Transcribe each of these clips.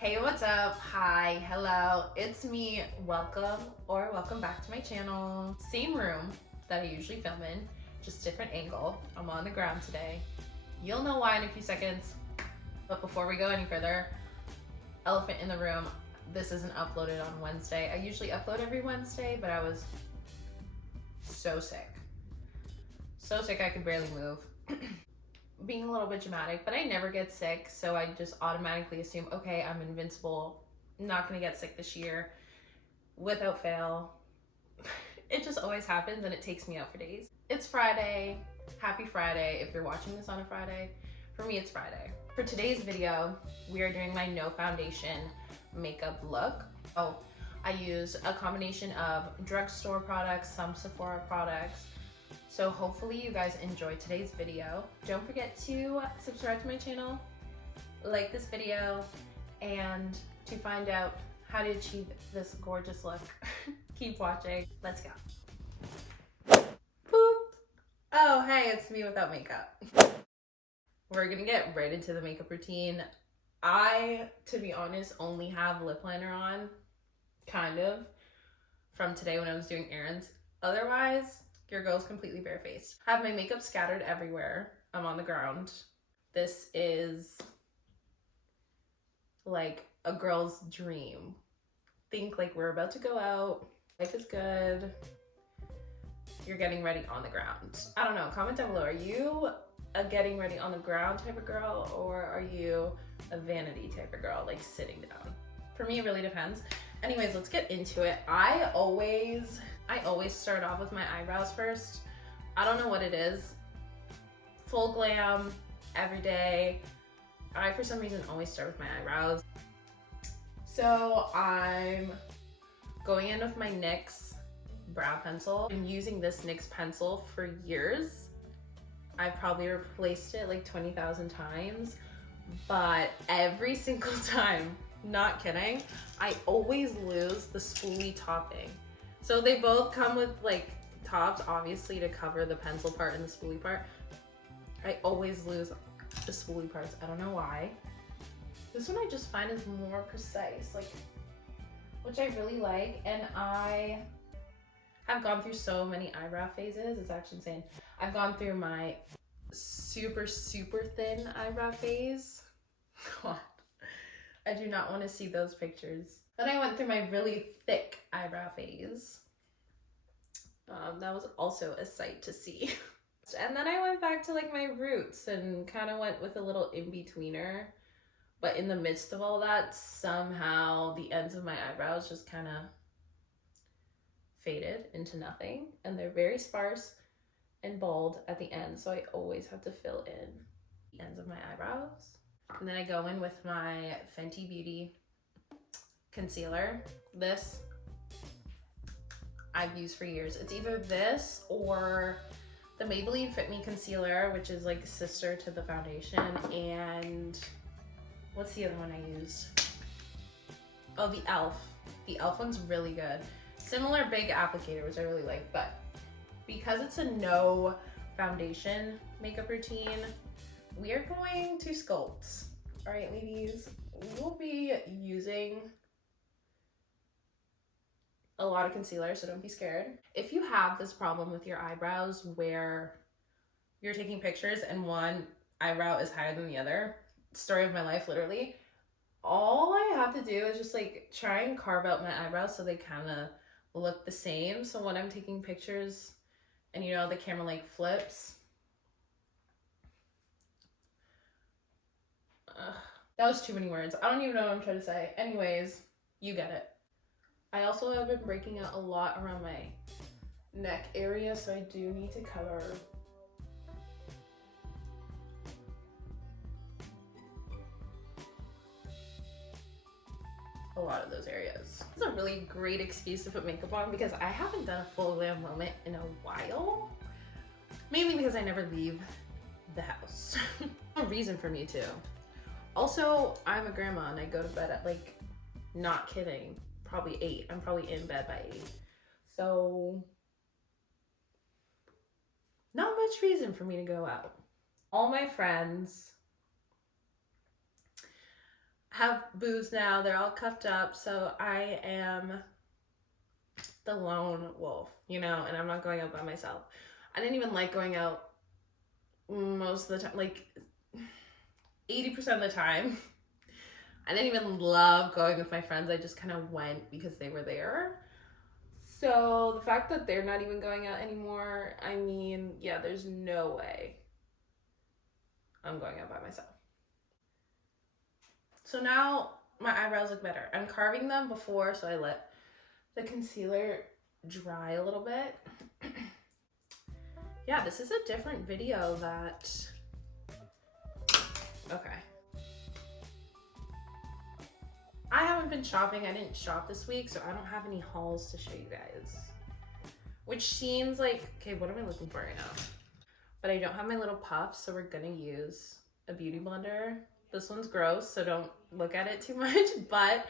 Hey, what's up? Hi, hello, it's me. Welcome back to my channel. Same room that I usually film in, just different angle. I'm on the ground today. You'll know why in a few seconds. But before we go any further, elephant in the room, this isn't uploaded on Wednesday. I usually upload every Wednesday, but I was so sick. So sick I could barely move. Being a little bit dramatic, but I never get sick, so I just automatically assume, okay, I'm invincible. I'm not gonna get sick this year without fail. It just always happens and it takes me out for days. It's Friday. Happy Friday if you're watching this on a Friday. For me, it's Friday. For today's video, we are doing my no foundation makeup look. Oh, I use a combination of drugstore products, some Sephora products. So hopefully you guys enjoyed today's video. Don't forget to subscribe to my channel, like this video, and to find out how to achieve this gorgeous look, keep watching. Let's go. Boop. Oh, hey, it's me without makeup. We're gonna get right into the makeup routine. I, to be honest, only have lip liner on, kind of, from today when I was doing errands. Otherwise, your girl's completely barefaced. I have my makeup scattered everywhere. I'm on the ground. This is like a girl's dream. Think like we're about to go out. Life is good. You're getting ready on the ground. I don't know, comment down below. Are you a getting ready on the ground type of girl, or are you a vanity type of girl, like sitting down? For me, it really depends. Anyways, let's get into it. I always start off with my eyebrows first. I don't know what it is. Full glam, every day. I, for some reason, always start with my eyebrows. So I'm going in with my NYX brow pencil. I've been using this NYX pencil for years. I've probably replaced it like 20,000 times, but every single time, not kidding, I always lose the spoolie topping. So they both come with like tops, obviously, to cover the pencil part and the spoolie part. I always lose the spoolie parts. I don't know why. This one I just find is more precise, like, which I really like. And I have gone through so many eyebrow phases. It's actually insane. I've gone through my super thin eyebrow phase. God, I do not want to see those pictures. Then I went through my really thick eyebrow phase. That was also a sight to see. And then I went back to like my roots and kind of went with a little in-betweener. But in the midst of all that, somehow the ends of my eyebrows just kind of faded into nothing. And they're very sparse and bald at the end. So I always have to fill in the ends of my eyebrows. And then I go in with my Fenty Beauty concealer. This I've used for years. It's either this or the Maybelline Fit Me concealer, which is like sister to the foundation. And what's the other one I used? Oh, the e.l.f. The e.l.f. one's really good. Similar big applicator, which I really like, but because it's a no foundation makeup routine, we are going to sculpt. All right, ladies, we'll be using a lot of concealer, so don't be scared. If you have this problem with your eyebrows where you're taking pictures and one eyebrow is higher than the other, story of my life, literally, all I have to do is just like try and carve out my eyebrows so they kind of look the same. So when I'm taking pictures and you know the camera like flips, that was too many words. I don't even know what I'm trying to say. Anyways, you get it. I also have been breaking out a lot around my neck area, so I do need to cover a lot of those areas. It's a really great excuse to put makeup on because I haven't done a full glam moment in a while. Mainly because I never leave the house. No reason for me to. Also, I'm a grandma and I go to bed at like, not kidding, probably 8. I'm probably in bed by 8. So, not much reason for me to go out. All my friends have booze now. They're all cuffed up. So I am the lone wolf, you know, and I'm not going out by myself. I didn't even like going out most of the time, like 80% of the time. I didn't even love going with my friends. I just kind of went because they were there. So the fact that they're not even going out anymore, I mean, yeah, there's no way I'm going out by myself. So now my eyebrows look better. I'm carving them before, so I let the concealer dry a little bit. Yeah, this is a different video that, okay. I haven't been shopping. I didn't shop this week, so I don't have any hauls to show you guys. Which seems like, okay, what am I looking for right now? But I don't have my little puffs, so we're gonna use a beauty blender. This one's gross, so don't look at it too much, but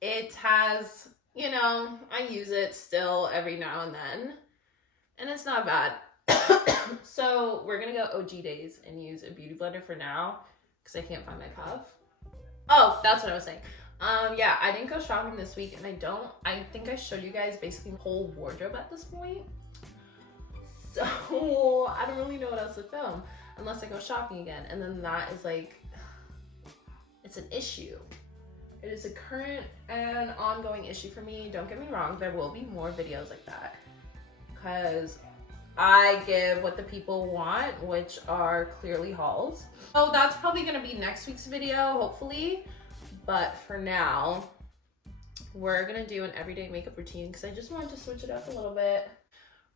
it has, you know, I use it still every now and then, and it's not bad. So we're gonna go OG days and use a beauty blender for now, because I can't find my puff. Oh, that's what I was saying. Yeah, I didn't go shopping this week, and I think I showed you guys basically the whole wardrobe at this point. So I don't really know what else to film unless I go shopping again. And then that is like, it's an issue. It is a current and ongoing issue for me. Don't get me wrong, there will be more videos like that because I give what the people want, which are clearly hauls. So that's probably gonna be next week's video, hopefully. But for now, we're gonna do an everyday makeup routine because I just wanted to switch it up a little bit.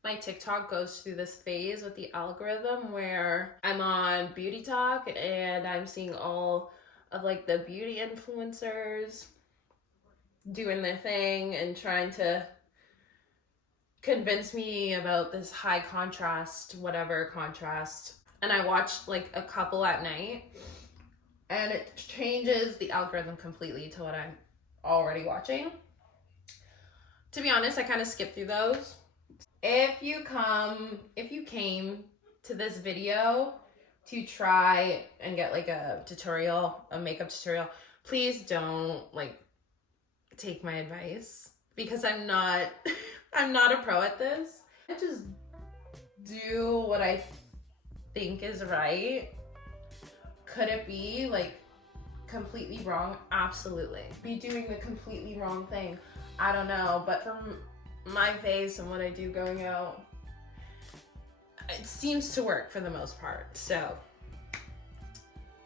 My TikTok goes through this phase with the algorithm where I'm on Beauty Talk and I'm seeing all of like the beauty influencers doing their thing and trying to convince me about this high contrast, whatever contrast. And I watched like a couple at night and it changes the algorithm completely to what I'm already watching. To be honest, I kind of skipped through those. If you came to this video to try and get like a tutorial, a makeup tutorial, please don't like take my advice because I'm not a pro at this. I just do what I think is right. Could it be like completely wrong? Absolutely. Be doing the completely wrong thing. I don't know, but from my face and what I do going out, it seems to work for the most part. So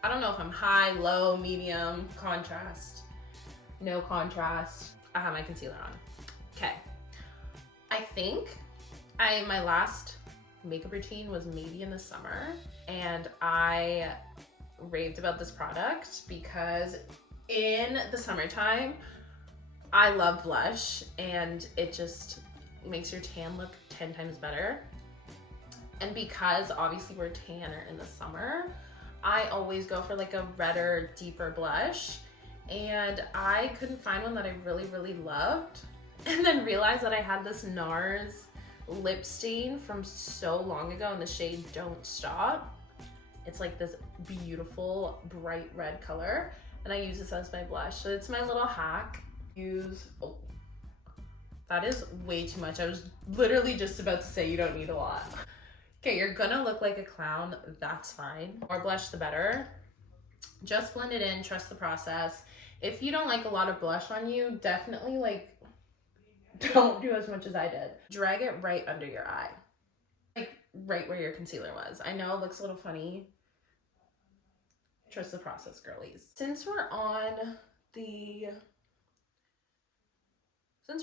I don't know if I'm high, low, medium, contrast, no contrast. I have my concealer on. Okay. I think my last makeup routine was maybe in the summer, and I raved about this product because in the summertime, I love blush and it just makes your tan look 10 times better. And because obviously we're tanner in the summer, I always go for like a redder, deeper blush. And I couldn't find one that I really, really loved. And then realized that I had this NARS lip stain from so long ago in the shade Don't Stop. It's like this beautiful bright red color. And I use this as my blush. So it's my little hack. Oh, that is way too much. I was literally just about to say you don't need a lot. Okay, you're gonna look like a clown, that's fine. More blush the better. Just blend it in, trust the process. If you don't like a lot of blush on you, definitely like don't do as much as I did. Drag it right under your eye. Like right where your concealer was. I know it looks a little funny. Trust the process, girlies. Since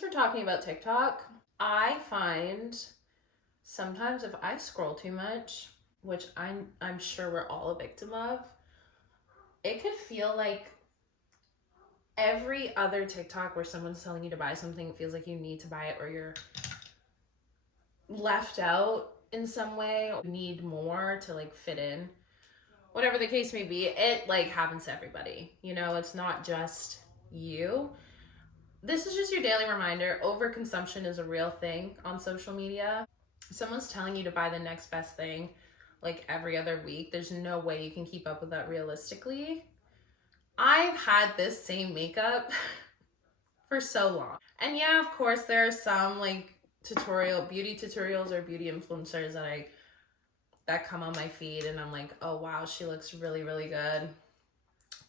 we're talking about TikTok, I find sometimes if I scroll too much, which I'm sure we're all a victim of, it could feel like every other TikTok where someone's telling you to buy something feels like you need to buy it or you're left out in some way, or need more to like fit in. Whatever the case may be, it like happens to everybody. You know, it's not just you. This is just your daily reminder. Overconsumption is a real thing on social media. Someone's telling you to buy the next best thing like every other week. There's no way you can keep up with that realistically. I've had this same makeup for so long. And yeah, of course, there are some like beauty tutorials or beauty influencers that come on my feed and I'm like, oh wow, she looks really, really good.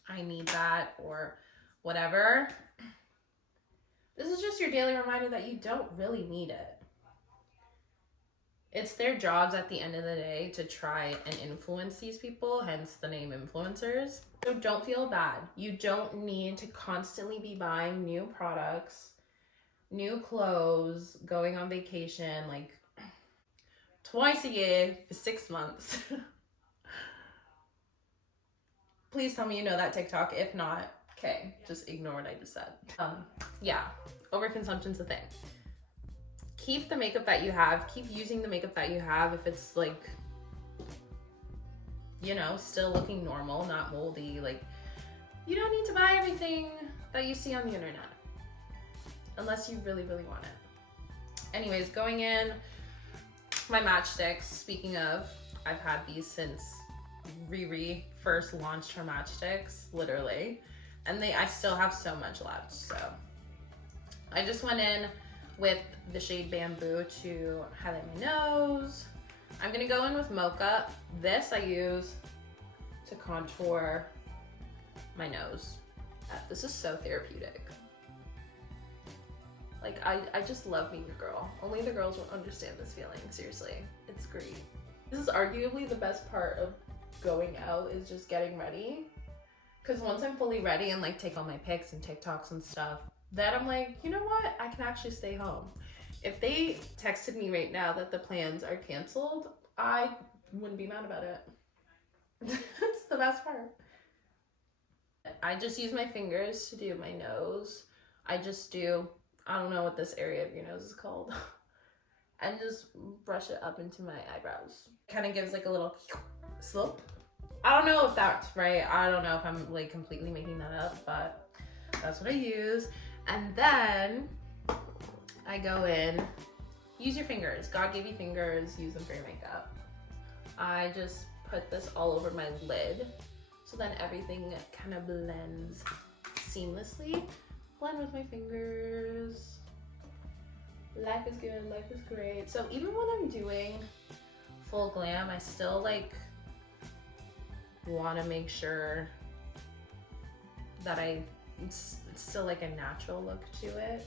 I need that or whatever. This is just your daily reminder that you don't really need it. It's their jobs at the end of the day to try and influence these people, hence the name influencers. So don't feel bad. You don't need to constantly be buying new products, new clothes, going on vacation like twice a year for 6 months. Please tell me you know that TikTok. If not, okay, just ignore what I just said. Yeah, overconsumption's a thing. Keep the makeup that you have. Keep using the makeup that you have if it's like, you know, still looking normal, not moldy. Like, you don't need to buy everything that you see on the internet unless you really, really want it. Anyways, going in, my matchsticks. Speaking of, I've had these since Riri first launched her matchsticks, literally. And I still have so much left, so. I just went in with the shade Bamboo to highlight my nose. I'm gonna go in with Mocha. This I use to contour my nose. This is so therapeutic. Like, I just love being a girl. Only the girls will understand this feeling, seriously. It's great. This is arguably the best part of going out is just getting ready. Because once I'm fully ready and like take all my pics and TikToks and stuff, then I'm like, you know what? I can actually stay home. If they texted me right now that the plans are canceled, I wouldn't be mad about it. It's the best part. I just use my fingers to do my nose. I don't know what this area of your nose is called. And just brush it up into my eyebrows. Kind of gives like a little slope. I don't know if that's right. I don't know if I'm like completely making that up, but that's what I use. And then I go in, use your fingers. God gave you fingers, use them for your makeup. I just put this all over my lid so then everything kind of blends seamlessly. Blend with my fingers. Life is good, life is great. So even when I'm doing full glam, I still like want to make sure that it's still like a natural look to it.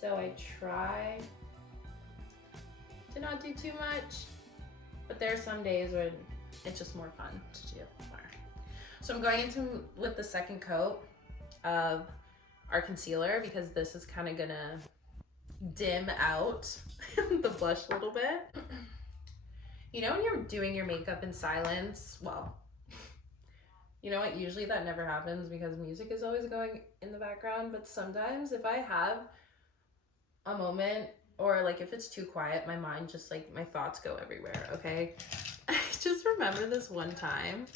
So I try to not do too much, but there are some days where it's just more fun to do more. So I'm going into with the second coat of our concealer because this is kind of gonna dim out the blush a little bit. You know when you're doing your makeup in silence, well, you know what, usually that never happens because music is always going in the background, but sometimes if I have a moment or like if it's too quiet, my mind just like, my thoughts go everywhere, okay? I just remember this one time,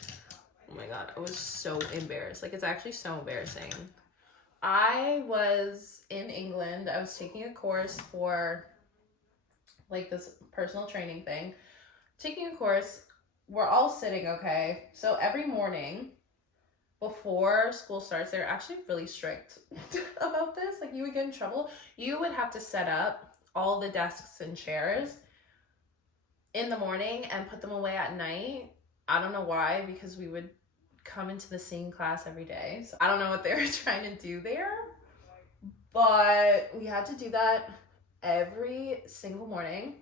oh my God, I was so embarrassed. Like it's actually so embarrassing. I was in England, I was taking a course for like this personal training thing. Taking a course, we're all sitting, okay? So every morning before school starts, they're actually really strict about this. Like you would get in trouble. You would have to set up all the desks and chairs in the morning and put them away at night. I don't know why, because we would come into the same class every day. So I don't know what they were trying to do there, but we had to do that every single morning.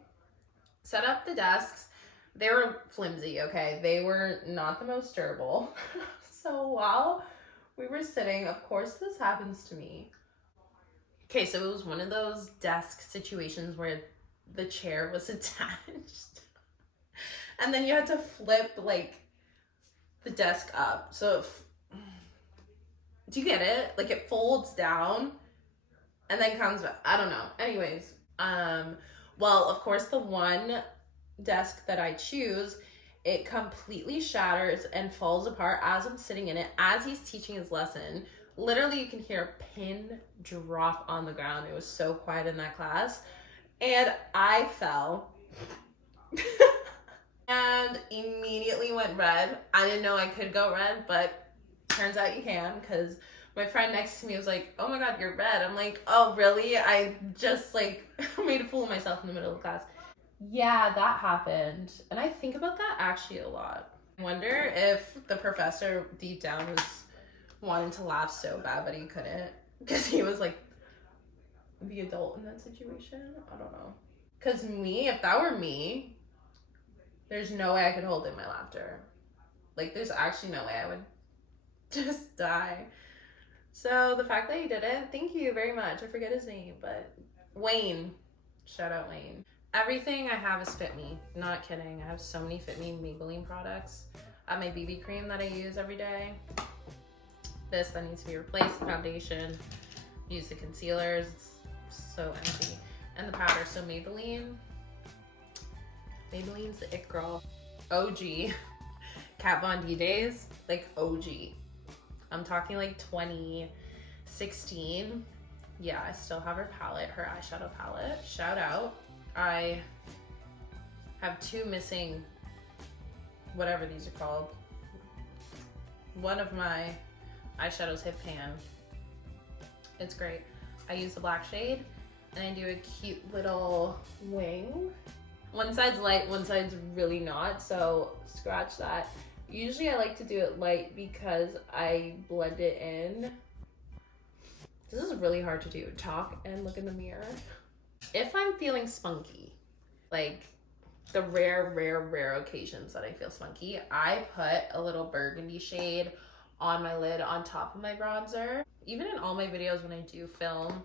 Set up the desks. They were flimsy, okay? They were not the most durable. So while we were sitting, of course this happens to me. Okay, so it was one of those desk situations where the chair was attached. And then you had to flip like the desk up. So do you get it? Like it folds down and then comes back. I don't know. Anyways, well, of course the one desk that I choose, it completely shatters and falls apart as I'm sitting in it, as he's teaching his lesson. Literally, you can hear a pin drop on the ground. It was so quiet in that class. And I fell and immediately went red. I didn't know I could go red, but Turns out you can, because my friend next to me was like, oh my god, you're red. I'm like, oh really? I just like made a fool of myself in the middle of the class. Yeah, that happened. And I think about that actually a lot. I wonder if the professor deep down was wanting to laugh so bad, but he couldn't. Because he was like the adult in that situation. I don't know. Because me, if that were me, there's no way I could hold in my laughter. Like, there's actually no way I would just die. So the fact that he did it, thank you very much. I forget his name, but Wayne. Shout out Wayne. Everything I have is Fit Me. Not kidding. I have so many Fit Me Maybelline products. I have my BB cream that I use every day. This that needs to be replaced. The foundation. Use the concealers. It's so empty. And the powder. So Maybelline's the it girl. OG. Kat Von D days. Like OG. I'm talking like 2016. Yeah, I still have her palette, her eyeshadow palette. Shout out. I have two missing, whatever these are called. One of my eyeshadows hit pan. It's great. I use the black shade and I do a cute little wing. One side's light, one side's really not, so scratch that. Usually I like to do it light because I blend it in. This is really hard to do, talk and look in the mirror. If I'm feeling spunky, like the rare occasions that I feel spunky, I put a little burgundy shade on my lid on top of my bronzer. Even in all my videos when I do film,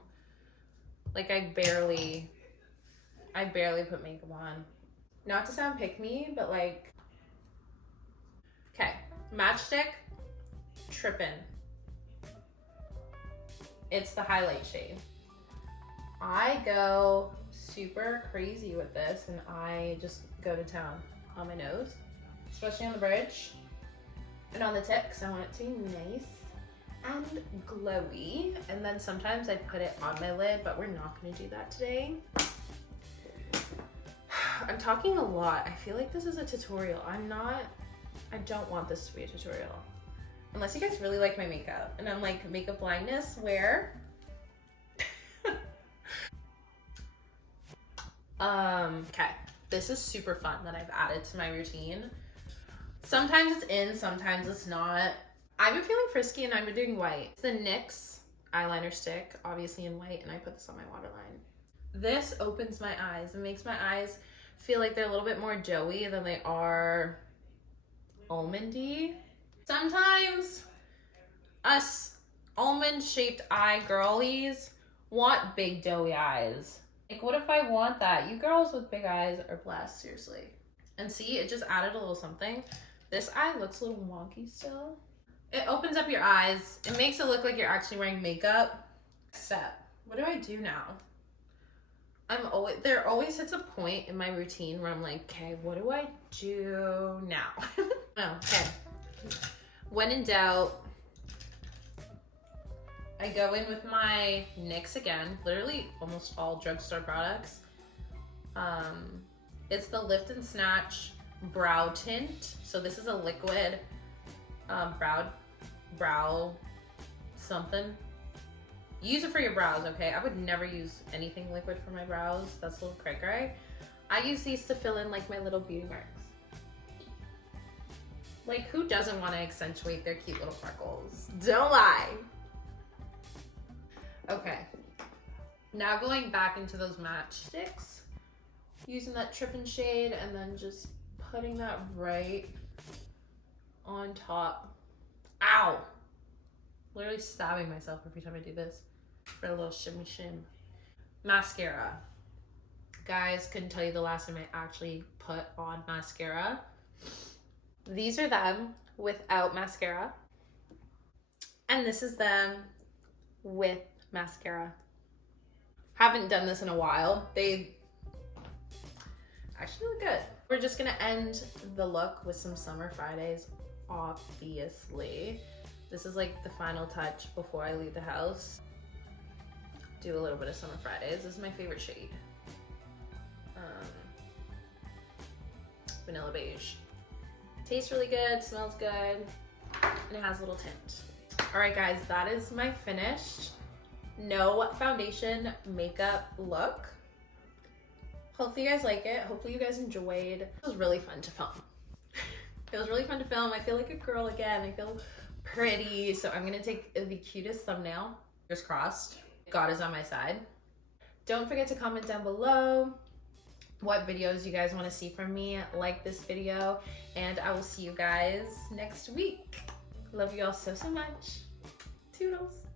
like I barely put makeup on. Not to sound pick me, but like, okay, Matchstick, Trippin'. It's the highlight shade. I go super crazy with this and I just go to town on my nose, especially on the bridge and on the tip because I want it to be nice and glowy. And then sometimes I put it on my lid, but we're not gonna do that today. I'm talking a lot. I feel like this is a tutorial. I don't want this to be a tutorial. Unless you guys really like my makeup. And I'm like, makeup blindness, where? Okay. This is super fun that I've added to my routine. Sometimes it's in, sometimes it's not. I've been feeling frisky and I've been doing white. It's the NYX eyeliner stick, obviously in white, and I put this on my waterline. This opens my eyes and makes my eyes feel like they're a little bit more doughy than they are almondy. Sometimes us almond-shaped eye girlies want big doughy eyes. Like, what if I want that? You girls with big eyes are blessed, seriously. And see, it just added a little something. This eye looks a little wonky still. It opens up your eyes. It makes it look like you're actually wearing makeup. Step. What do I do now? There always hits a point in my routine where I'm like, okay, what do I do now? Oh, okay. When in doubt, I go in with my NYX again, literally almost all drugstore products. It's the Lift and Snatch Brow Tint. So this is a liquid brow something. Use it for your brows, okay? I would never use anything liquid for my brows. That's a little cray-cray. I use these to fill in like my little beauty marks. Like, who doesn't want to accentuate their cute little freckles? Don't lie. Okay. Now going back into those matchsticks, using that Trippin' shade and then just putting that right on top. Ow! Literally stabbing myself every time I do this. For a little shimmy shim. Mascara. Guys, couldn't tell you the last time I actually put on mascara. These are them without mascara. And this is them with mascara. Haven't done this in a while. They actually look good. We're just gonna end the look with some Summer Fridays, obviously. This is like the final touch before I leave the house. Do a little bit of Summer Fridays. This is my favorite shade. Vanilla beige. Tastes really good, smells good. and it has a little tint. All right, guys, that is my finished no foundation makeup look. Hopefully you guys like it. Hopefully you guys enjoyed. It was really fun to film. It was really fun to film. I feel like a girl again. I feel pretty. So I'm gonna take the cutest thumbnail. Fingers crossed. God is on my side. Don't forget to comment down below what videos you guys want to see from me. Like this video, and I will see you guys next week. Love you all so much. Toodles.